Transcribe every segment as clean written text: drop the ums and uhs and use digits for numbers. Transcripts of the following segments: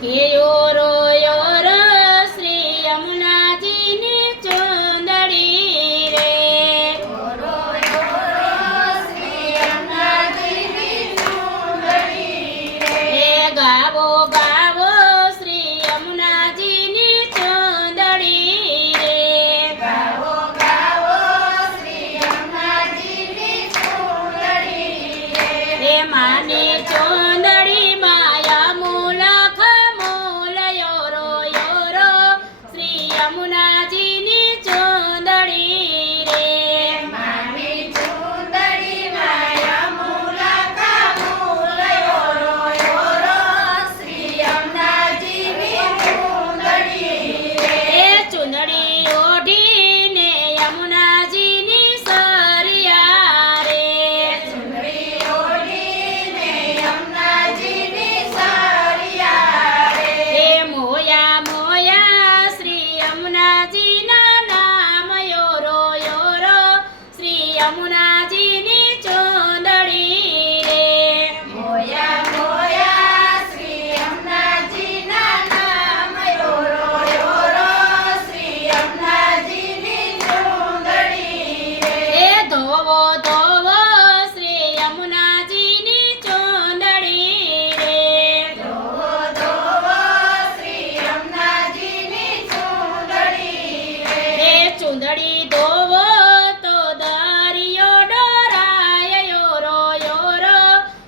કે યોરો યોરો શ્રી યમુનાજીની ચુંદડી રે. યોરો યોરો શ્રી યમુનાજીની ચુંદડી રે. એ ગાવો ગાવો શ્રી યમુનાજીની ચુંદડી રે. ગાવો ગાવો શ્રી યમુનાજીની ચુંદડી રે. એ માની ચુંદડી માયા મૂલખ મૂલ યોરો યોરો શ્રી યમુનાજીની ચુંદડી રે. માની ચુંદડી માયા મૂલકા મૂલ યોરો યોરો શ્રી યમુનાજીની ચુંદડી રે. એ ચુંદડી ઓઢીને યમુનાજીની સરિયા રે. ચુંદડી ઓઢીને યમુનાજીની સરિયા રે. એ મોયા મોયા શ્રી યમુનાજીના નામ યોરો યોરો શ્રી યમુનાજીની ચુંદડી રે. મોયા મોયા શ્રી યમુનાજીના નામ યોરો યોરો શ્રી યમુનાજીની ચુંદડી રે. એ ધોવો ધોવો શ્રી યમુનાજીની ચુંદડી રે. ધોવો ધોવો શ્રી યમુનાજીની ચુંદડી રે. એ ચુંદડી ધોવો તો દરિયો ડોરાય યોરો યોરો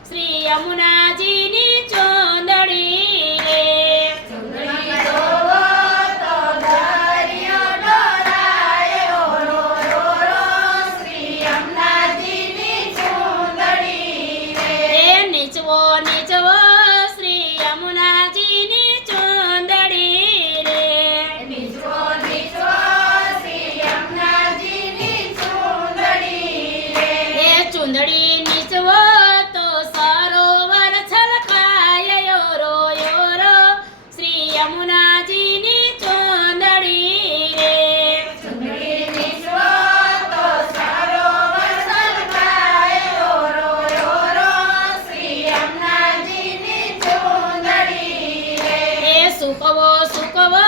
શ્રી યમુનાજીની ચુંદડી રે. ચુંદડી ધોવો તો દરિયો ડોરાય યોરો યોરો શ્રી યમુનાજીની ચુંદડી રે. એ નીચવો નીચવો શ્રી યમુનાજીની ચુંદડી રે. નીચો નીચો શ્રી યમુનાજીની ચુંદડી રે. એ ચુંદડી નીચવો તો સરોવર છલકાય યોરો યોરો શ્રી યમુનાજીની ચુંદડી રે. ચુંદડી નીચો તો સરોવર છલકાય યોરો યોરો શ્રી યમુનાજીની ચુંદડી રે. એ સુકવો સુકવો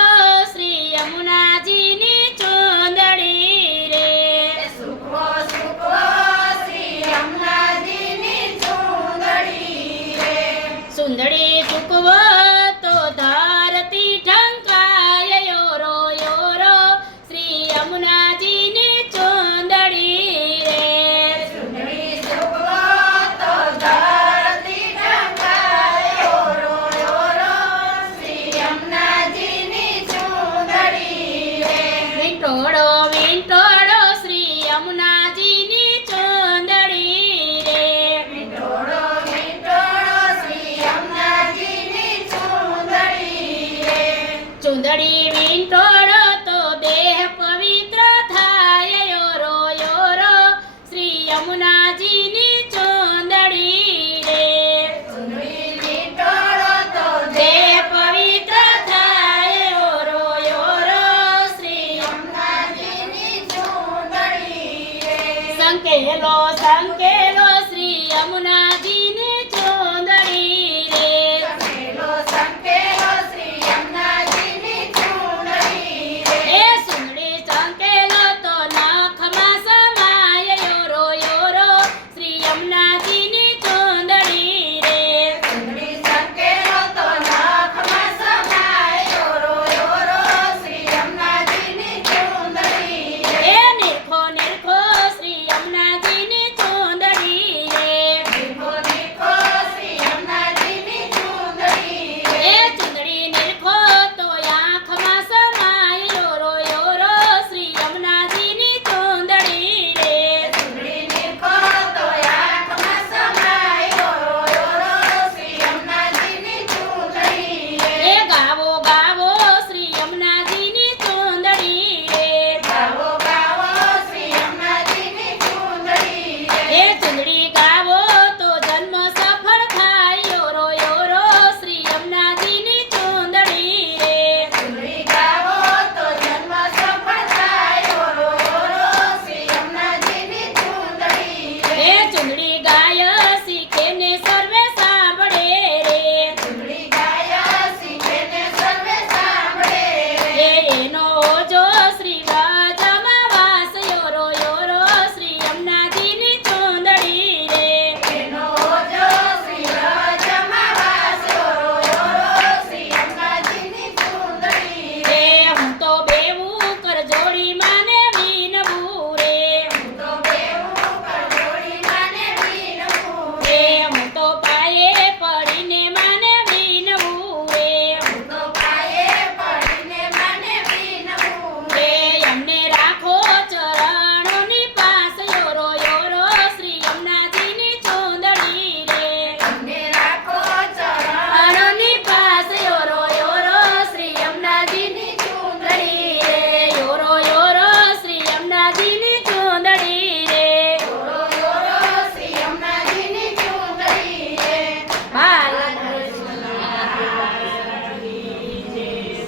શ્રી યમુનાજીની ચુંદડી રે. સુકવો સુકવો શ્રી યમુનાજીની ચુંદડી રે. સુંદડી